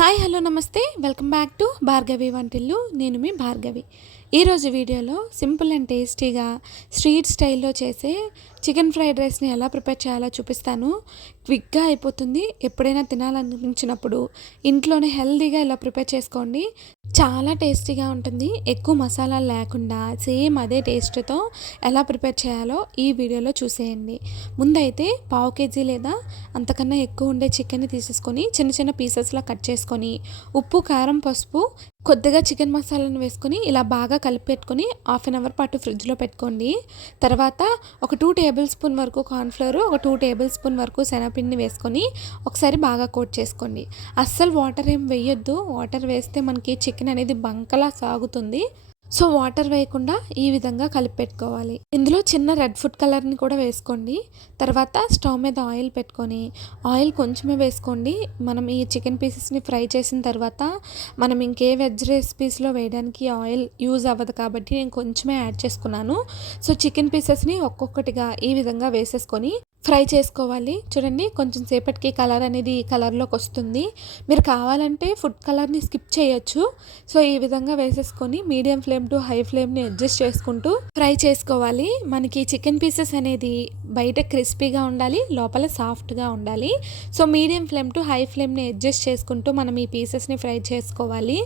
Hi hello నమస్తే welcome back to Bhargavi వంటిల్లు. నేను మీ భార్గవి. ఈరోజు వీడియోలో సింపుల్ అండ్ టేస్టీగా స్ట్రీట్ స్టైల్లో చేసే చికెన్ ఫ్రైడ్ రైస్ని ఎలా ప్రిపేర్ చేయాలో చూపిస్తాను. క్విక్గా అయిపోతుంది. ఎప్పుడైనా తినాలనిపించినప్పుడు ఇంట్లోనే హెల్తీగా ఇలా ప్రిపేర్ చేసుకోండి. చాలా టేస్టీగా ఉంటుంది. ఎక్కువ మసాలాలు లేకుండా సేమ్ అదే టేస్ట్తో ఎలా ప్రిపేర్ చేయాలో ఈ వీడియోలో చూసేయండి. ముందైతే పావు కేజీ లేదా అంతకన్నా ఎక్కువ ఉండే చికెన్ని తీసేసుకొని చిన్న చిన్న పీసెస్లా కట్ చేసుకొని ఉప్పు, కారం, పసుపు, కొద్దిగా చికెన్ మసాలాను వేసుకొని ఇలా బాగా కలిపి పెట్టుకొని హాఫ్ అన్ అవర్ పాటు ఫ్రిడ్జ్లో పెట్టుకోండి. తర్వాత ఒక 2 టేబుల్ స్పూన్ వరకు కార్న్ఫ్లోర్, ఒక 2 టేబుల్ స్పూన్ వరకు శనగపిండిని వేసుకొని ఒకసారి బాగా కోట్ చేసుకోండి. అస్సలు వాటర్ ఏం వేయొద్దు. వాటర్ వేస్తే మనకి చికెన్ అనేది బంకలా సాగుతుంది. సో వాటర్ వేయకుండా ఈ విధంగా కలిపి పెట్టుకోవాలి. ఇందులో చిన్న రెడ్ ఫుడ్ కలర్ని కూడా వేసుకోండి. తర్వాత స్టవ్ మీద ఆయిల్ పెట్టుకొని ఆయిల్ కొంచెమే వేసుకోండి. మనం ఈ చికెన్ పీసెస్ని ఫ్రై చేసిన తర్వాత మనం ఇంకే వెజ్ రెసిపీస్లో వేయడానికి ఆయిల్ యూజ్ అవ్వదు కాబట్టి నేను కొంచెమే యాడ్ చేసుకున్నాను. సో చికెన్ పీసెస్ని ఒక్కొక్కటిగా ఈ విధంగా వేసేసుకొని ఫ్రై చేసుకోవాలి. చూడండి, కొంచెం సేపటికి కలర్ అనేది ఈ కలర్లోకి వస్తుంది. మీరు కావాలంటే ఫుడ్ కలర్ని స్కిప్ చేయొచ్చు. సో ఈ విధంగా వేసేసుకొని మీడియం ఫ్లేమ్ టు హై ఫ్లేమ్ని అడ్జస్ట్ చేసుకుంటూ ఫ్రై చేసుకోవాలి. మనకి చికెన్ పీసెస్ అనేది బయట క్రిస్పీగా ఉండాలి, లోపల సాఫ్ట్గా ఉండాలి. So medium flame to high ఫ్లేమ్ని అడ్జస్ట్ చేసుకుంటూ మనం ఈ పీసెస్ని ఫ్రై చేసుకోవాలి.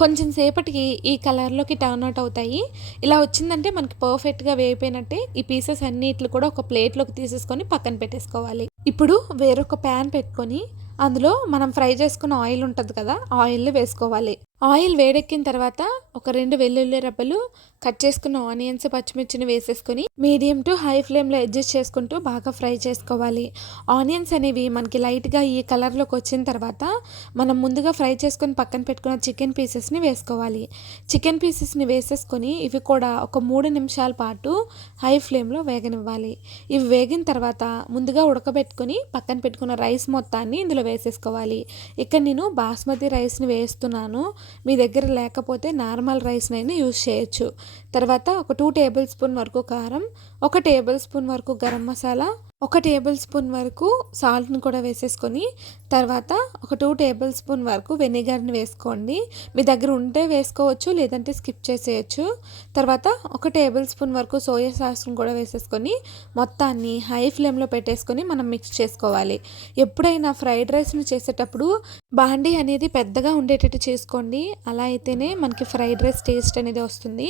కొంచెం సేపటికి ఈ కలర్లోకి టర్న్ అవుట్ అవుతాయి. ఇలా వచ్చిందంటే మనకి పర్ఫెక్ట్గా వేయిపోయినట్టే. ఈ పీసెస్ అన్నిట్లు కూడా ఒక ప్లేట్లోకి తీసేసుకొని పక్కన పెట్టేసుకోవాలి. ఇప్పుడు వేరొక ప్యాన్ పెట్టుకొని అందులో మనం ఫ్రై చేసుకున్న ఆయిల్ ఉంటుంది కదా, ఆయిల్ని వేసుకోవాలి. ఆయిల్ వేడెక్కిన తర్వాత ఒక 2 వెల్లుల్లి రెబ్బలు, కట్ చేసుకున్న ఆనియన్స్, పచ్చిమిర్చిని వేసేసుకొని మీడియం టు హై ఫ్లేమ్లో అడ్జస్ట్ చేసుకుంటూ బాగా ఫ్రై చేసుకోవాలి. ఆనియన్స్ అనేవి మనకి లైట్గా ఈ కలర్లోకి వచ్చిన తర్వాత మనం ముందుగా ఫ్రై చేసుకొని పక్కన పెట్టుకున్న చికెన్ పీసెస్ని వేసుకోవాలి. చికెన్ పీసెస్ని వేసేసుకొని ఇవి కూడా ఒక 3 నిమిషాల పాటు హై ఫ్లేమ్లో వేగనివ్వాలి. ఇవి వేగిన తర్వాత ముందుగా ఉడకబెట్టుకొని పక్కన పెట్టుకున్న రైస్ మొత్తాన్ని ఇందులో వేసేసుకోవాలి. ఇక్కడ నేను బాస్మతి రైస్ని వేస్తున్నాను. మీ దగ్గర లేకపోతే నార్మల్ రైస్నైనా యూజ్ చేయొచ్చు. తర్వాత ఒక 2 టేబుల్ స్పూన్ వరకు కారం, 1 టేబుల్ స్పూన్ వరకు గరం మసాలా, 1 టేబుల్ స్పూన్ వరకు సాల్ట్ని కూడా వేసేసుకొని తర్వాత ఒక 2 టేబుల్ స్పూన్ వరకు వెనిగర్ని వేసుకోండి. మీ దగ్గర ఉంటే వేసుకోవచ్చు, లేదంటే స్కిప్ చేసేయచ్చు. తర్వాత 1 టేబుల్ స్పూన్ వరకు సోయా సాస్ని కూడా వేసేసుకొని మొత్తాన్ని హై ఫ్లేమ్లో పెట్టేసుకొని మనం మిక్స్ చేసుకోవాలి. ఎప్పుడైనా ఫ్రైడ్ రైస్ని చేసేటప్పుడు బాండీ అనేది పెద్దగా ఉండేటట్టు చేసుకోండి. అలా అయితేనే మనకి ఫ్రైడ్ రైస్ టేస్ట్ అనేది వస్తుంది.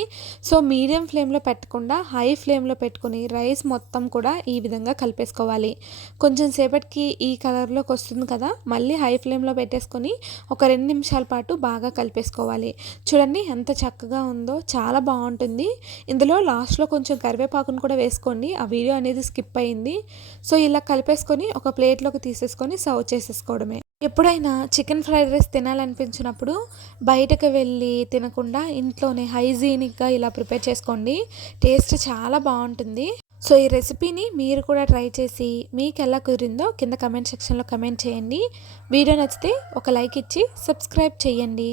సో మీడియం ఫ్లేమ్లో పెట్టకుండా హై ఫ్లేమ్లో పెట్టుకొని రైస్ మొత్తం కూడా ఈ విధంగా కలిపేసుకోవాలి. కొంచెం సేపటికి ఈ కలర్లోకి వస్తుంది కదా, మళ్ళీ హై ఫ్లేమ్లో పెట్టేసుకొని ఒక 2 నిమిషాల పాటు బాగా కలిపేసుకోవాలి. చూడండి ఎంత చక్కగా ఉందో, చాలా బాగుంటుంది. ఇందులో లాస్ట్లో కొంచెం కరివేపాకును కూడా వేసుకోండి. ఆ వీడియో అనేది స్కిప్ అయింది. సో ఇలా కలిపేసుకొని ఒక ప్లేట్లోకి తీసేసుకొని సర్వ్ చేసేసుకోవడమే. ఎప్పుడైనా చికెన్ ఫ్రైడ్ రైస్ తినాలనిపించినప్పుడు బయటకు వెళ్ళి తినకుండా ఇంట్లోనే హైజీనిక్గా ఇలా ప్రిపేర్ చేసుకోండి. టేస్ట్ చాలా బాగుంటుంది. సో ఈ రెసిపీని మీరు కూడా ట్రై చేసి మీకు ఎలా కుదిరిందో కింద కమెంట్ సెక్షన్లో కమెంట్ చేయండి. వీడియో నచ్చితే ఒక లైక్ ఇచ్చి సబ్స్క్రైబ్ చేయండి.